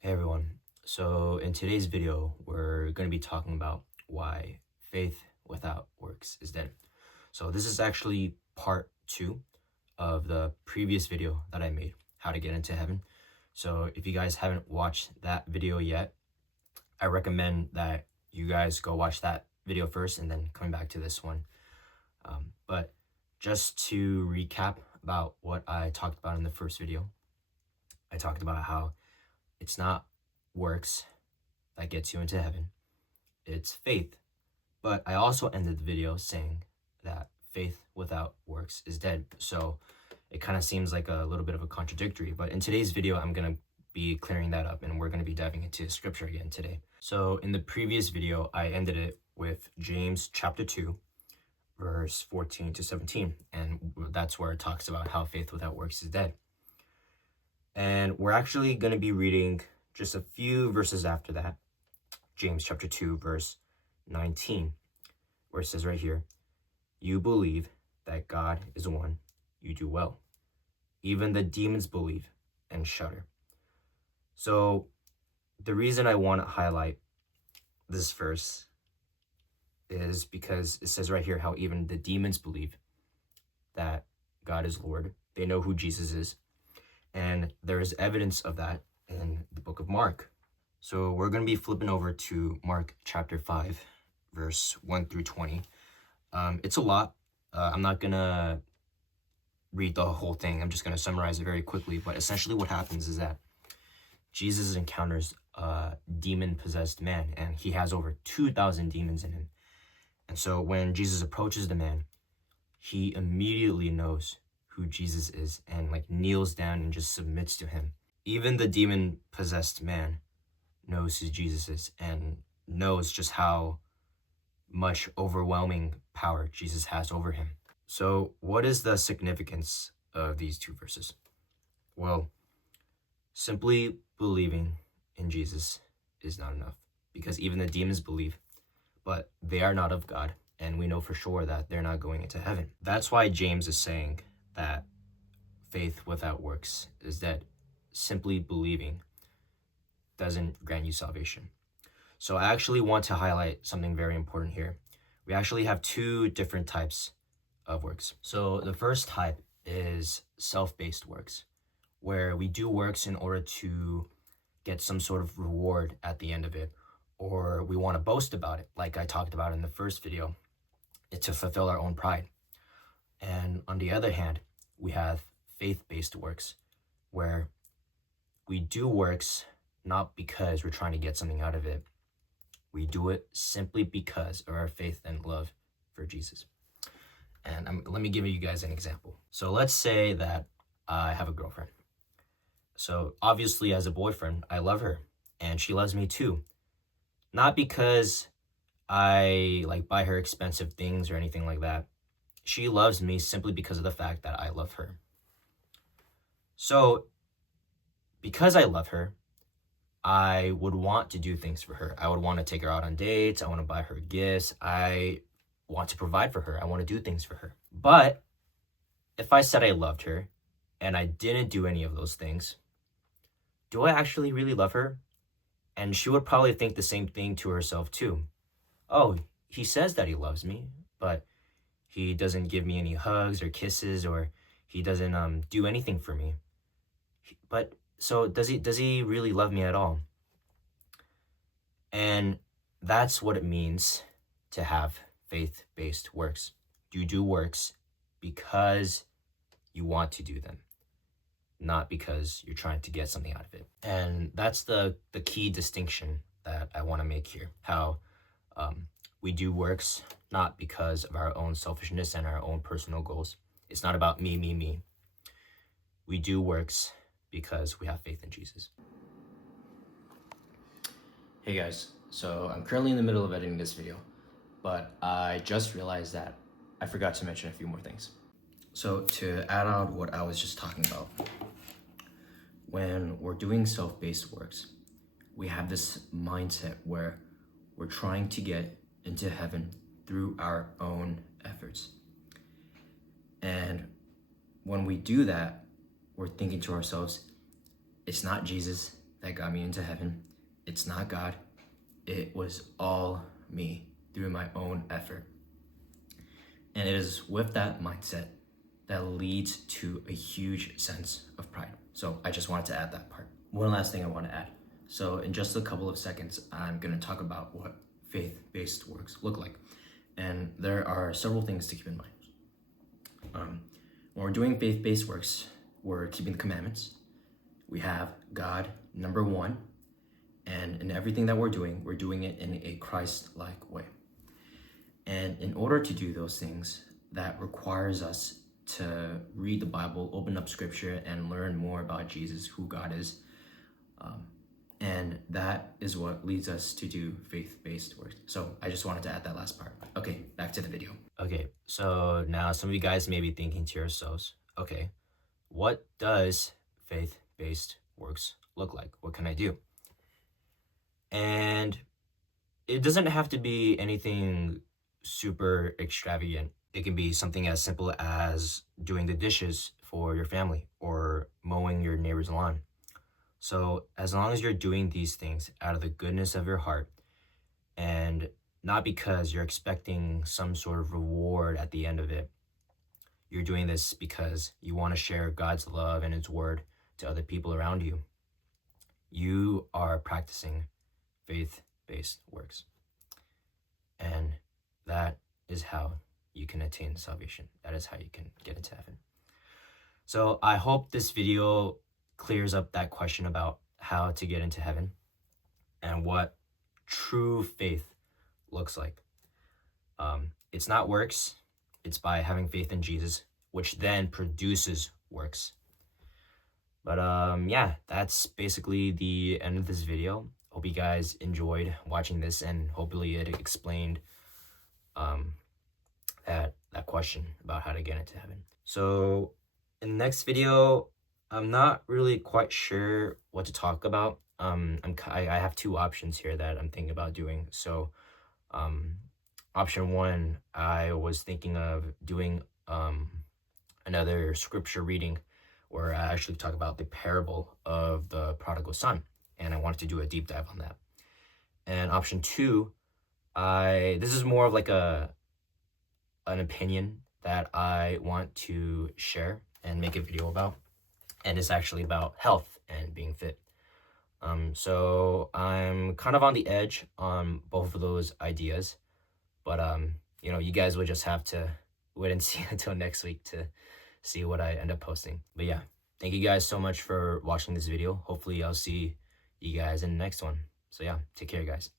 Hey everyone. So in today's video, we're going to be talking about why faith without works is dead. So this is actually part 2 of the previous video that I made, how to get into heaven. So if you guys haven't watched that video yet, I recommend that you guys go watch that video first and then come back to this one. But just to recap about what I talked about in the first video, I talked about how it's not works that gets you into heaven, it's faith. But I also ended the video saying that faith without works is dead. So it kind of seems like a little bit of a contradictory. But in today's video, I'm going to be clearing that up and we're going to be diving into scripture again today. So in the previous video, I ended it with James chapter 2, verse 14 to 17. And that's where it talks about how faith without works is dead. And we're actually going to be reading just a few verses after that, James chapter 2, verse 19, where it says right here, "You believe that God is one, you do well. Even the demons believe and shudder." So the reason I want to highlight this verse is because it says right here how even the demons believe that God is Lord. They know who Jesus is. And there is evidence of that in the book of Mark. So we're going to be flipping over to Mark chapter 5, verse 1 through 20. It's a lot. I'm not going to read the whole thing. I'm just going to summarize it very quickly. But essentially what happens is that Jesus encounters a demon-possessed man, and he has over 2,000 demons in him. And so when Jesus approaches the man, he immediately knows who Jesus is and kneels down and just submits to him. Even the demon-possessed man knows who Jesus is and knows just how much overwhelming power Jesus has over him. So what is the significance of these two verses? Well, simply believing in Jesus is not enough, because even the demons believe, but they are not of God, and we know for sure that they're not going into heaven. That's why James is saying that faith without works is dead. Simply believing doesn't grant you salvation. So I actually want to highlight something very important here. We actually have two different types of works. So the first type is self-based works, where we do works in order to get some sort of reward at the end of it, or we want to boast about it, like I talked about in the first video, to fulfill our own pride. And on the other hand, we have faith-based works, where we do works not because we're trying to get something out of it. We do it simply because of our faith and love for Jesus. And let me give you guys an example. So let's say that I have a girlfriend. So obviously as a boyfriend, I love her and she loves me too. Not because I buy her expensive things or anything like that. She loves me simply because of the fact that I love her. So because I love her, I would want to do things for her. I would want to take her out on dates. I want to buy her gifts. I want to provide for her. I want to do things for her. But if I said I loved her and I didn't do any of those things, do I actually really love her? And she would probably think the same thing to herself too. Oh, he says that he loves me, but he doesn't give me any hugs or kisses, or he doesn't do anything for me. But so does he really love me at all? And that's what it means to have faith-based works. You do works because you want to do them, not because you're trying to get something out of it. And that's the key distinction that I want to make here. How we do works not because of our own selfishness and our own personal goals. It's not about me, me, me. We do works because we have faith in Jesus. Hey guys, so I'm currently in the middle of editing this video, but I just realized that I forgot to mention a few more things. So to add on what I was just talking about, when we're doing self-based works, we have this mindset where we're trying to get into heaven through our own efforts. And when we do that, we're thinking to ourselves, it's not Jesus, that got me into heaven. It's not God. It was all me through my own effort. And it is with that mindset that leads to a huge sense of pride. So I just wanted to add that part. One last thing I want to add. So in just a couple of seconds, I'm going to talk about what faith-based works look like. And there are several things to keep in mind. When we're doing faith-based works, we're keeping the commandments. We have God, number one. And in everything that we're doing it in a Christ-like way. And in order to do those things, that requires us to read the Bible, open up scripture, and learn more about Jesus, who God is. And that is what leads us to do faith-based work. So I just wanted to add that last part. Okay, back to the video. Okay, so now some of you guys may be thinking to yourselves, okay, what does faith-based works look like? What can I do? And it doesn't have to be anything super extravagant. It can be something as simple as doing the dishes for your family or mowing your neighbor's lawn. So as long as you're doing these things out of the goodness of your heart and not because you're expecting some sort of reward at the end of it, you're doing this because you want to share God's love and His word to other people around you, you are practicing faith-based works. And that is how you can attain salvation. That is how you can get into heaven. So I hope this video clears up that question about how to get into heaven and what true faith looks like. It's not works. It's by having faith in Jesus, which then produces works. But yeah, that's basically the end of this video. Hope you guys enjoyed watching this, and hopefully it explained that question about how to get into heaven. So in the next video, I'm not really quite sure what to talk about. I have two options here that I'm thinking about doing. So option one, I was thinking of doing another scripture reading where I actually talk about the parable of the prodigal son, and I wanted to do a deep dive on that. And option two, this is more of like an opinion that I want to share and make a video about, and it's actually about health and being fit. So I'm kind of on the edge on both of those ideas, but you know, you guys will just have to wait and see until next week to see what I end up posting. But yeah, thank you guys so much for watching this video. Hopefully I'll see you guys in the next one. So yeah, take care, guys.